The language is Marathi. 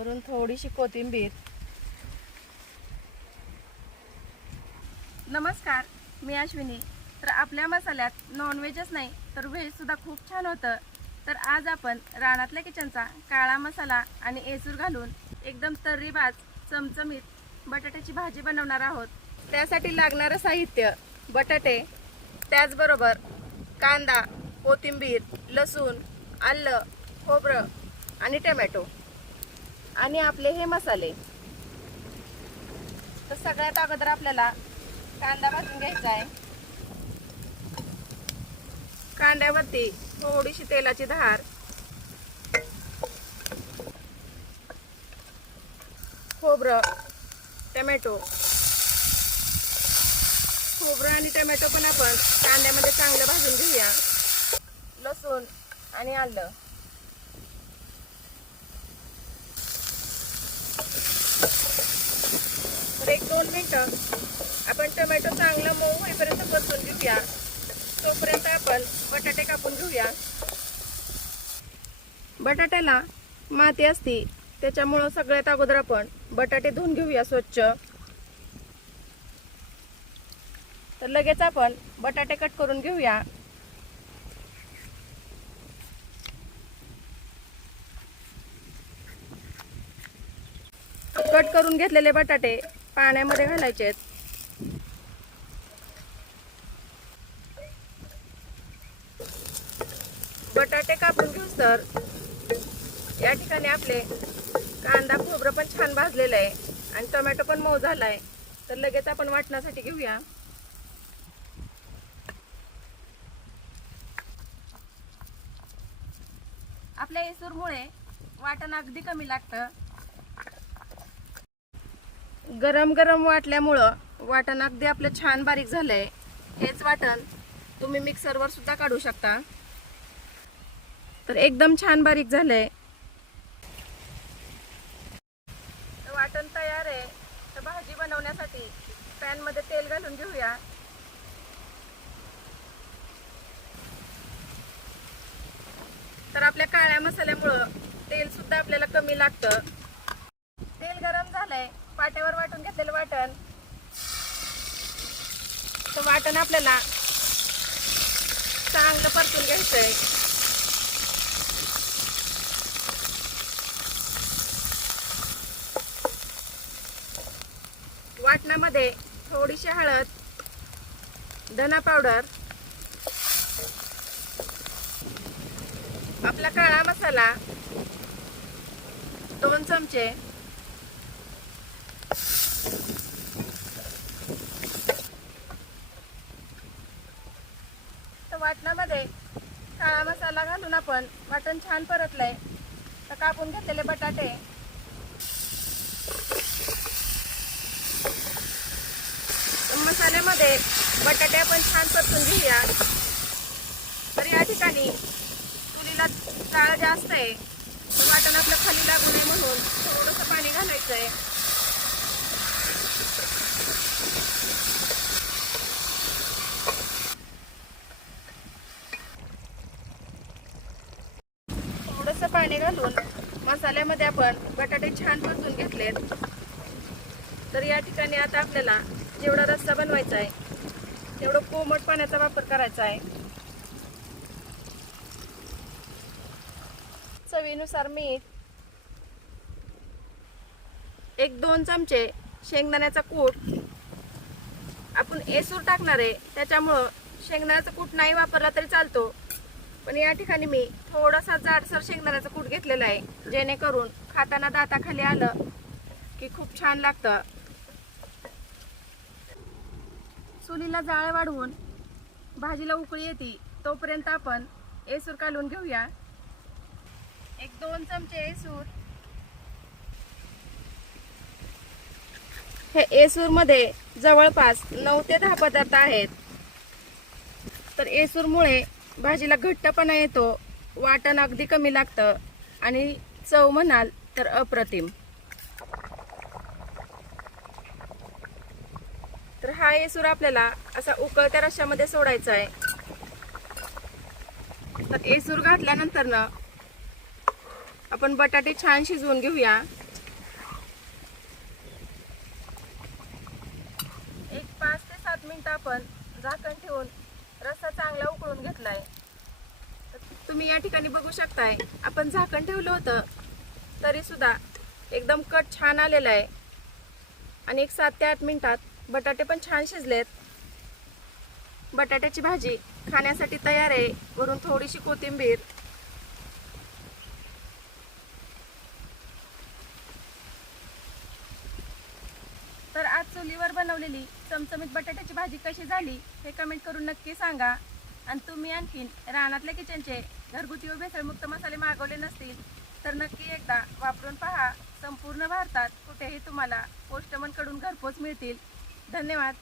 वरून थोडीशी कोथिंबीर. नमस्कार, मी अश्विनी. तर आपल्या मसाल्यात नॉनव्हेजच नाही तर व्हेजसुद्धा खूप छान होतं. तर आज आपण रानातल्या किचनचा काळा मसाला आणि एसूर घालून एकदम तर्रीबाज चमचमीत बटाट्याची भाजी बनवणार आहोत. त्यासाठी लागणारं साहित्य: बटाटे, त्याचबरोबर कांदा, कोथिंबीर, लसूण, आलं, खोबरं आणि टोमॅटो आणि आपले हे मसाले. तर सगळ्यात अगोदर आपल्याला कांदा भाजून घ्यायचा आहे. कांद्यावरती थोडीशी तेलाची धार, खोबरं, टोमॅटो. खोबरं आणि टोमॅटो पण आपण कांद्यामध्ये चांगलं भाजून घेऊया. लसूण आणि आलं. तर 1-2 मिनिटं आपण टोमॅटो चांगला मऊ होईपर्यंत परतून घेऊया. तोपर्यंत आपण बटाटे कापून घेऊया. बटाट्याला माती असती, त्याच्यामुळं सगळ्यात अगोदर आपण बटाटे धुवून घेऊया स्वच्छ. तर लगेच आपण बटाटे कट करून घेऊया. कट करून घेतलेले बटाटे पाण्यामध्ये घालायचे आहेत. बटाटे कापून घेऊ तर या ठिकाणी आपले कांदा खोबरं पण छान भाजलेलं आहे आणि टोमॅटो पण मऊ झालाय. तर लगेच आपण वाटण्यासाठी घेऊया. आपल्या एसूरमुळे वाटण अगदी कमी लागतं. गरम गरम वाटल्यामुळं वाटण अगदी आपलं छान बारीक झालंय. हेच वाटण तुम्ही मिक्सरवर सुद्धा काढू शकता. तर एकदम छान बारीक झालंय. वाटण तयार आहे. तर भाजी बनवण्यासाठी पॅन मध्ये तेल घालून घेऊया. तर आपल्या काळ्या मसाल्यामुळं तेल सुद्धा आपल्याला कमी लागतं. तेल गरम झालंय. पाट्यावर वाटून घेतलेलं वाटण. तर वाटण आपल्याला चांगलं परतून घ्यायचंय. वाटणामध्ये थोडीशी हळद, धना पावडर, आपला काळा मसाला 2 चमचे, तर वाटणामध्ये काळा मसाला घालून आपण वाटण छान परतलंय. तर कापून घेतलेले बटाटे, मसाल्यामध्ये बटाटे आपण छान परतून घेऊया. तर या ठिकाणी चुलीला जाळ जास्त आहे, तर वाटण आपलं खाली लागू नये म्हणून थोडंसं पाणी घालायचंय. थोडंसं पाणी घालून मसाल्यामध्ये आपण बटाटे छान परतून घेतलेत. तर या ठिकाणी आता आपल्याला जेवढा रस्सा बनवायचा आहे तेवढं कोमट पाण्याचा वापर करायचा आहे. चवीनुसार मीठ, 1-2 चमचे शेंगदाण्याचा कूट. आपण एसूर टाकणार आहे त्याच्यामुळं शेंगदाण्याचा कूट नाही वापरला तरी चालतो, पण या ठिकाणी मी थोडासा जाडसर शेंगदाण्याचा कूट घेतलेला आहे, जेणेकरून खाताना दाताखाली आलं की खूप छान लागतं. चुलीला जाळ वाढवून भाजीला उकळी येते तोपर्यंत आपण एसूर काढून घेऊया. 1-2 चमचे एसूर. हे एसूर मध्ये जवळपास 9 ते 10 पदार्थ आहेत. तर एसूरमुळे भाजीला घट्टपणा येतो, वाटण अगदी कमी लागतं आणि चव म्हणाल तर अप्रतिम. तर हा एसूर आपल्याला असा उकळत्या रश्श्यामध्ये सोडायचा आहे. तर एसूर घातल्यानंतर ना आपण बटाटे छान शिजवून घेऊया. आपण झाकण ठेवून रस्सा चांगला उकळून घेतलाय. तुम्ही या ठिकाणी बघू शकताय, आपण झाकण ठेवलं होतं तरी सुद्धा एकदम कट छान आलेला आहे आणि एक 7 ते 8 मिनिटात बटाटे पण छान शिजलेत. बटाट्याची भाजी खाण्यासाठी तयार आहे. वरून थोडीशी कोथिंबीर. तर आज चुलीवर बनवलेली चमचमीत बटाट्याची भाजी कशी झाली हे कमेंट करून नक्की सांगा. आणि तुम्ही आणखीन रानातल्या किचनचे घरगुती व भेसळमुक्त मसाले मागवले नसतील तर नक्की एकदा वापरून पहा. संपूर्ण भारतात कुठेही तुम्हाला पोस्टमन कडून घरपोच मिळतील. धन्यवाद.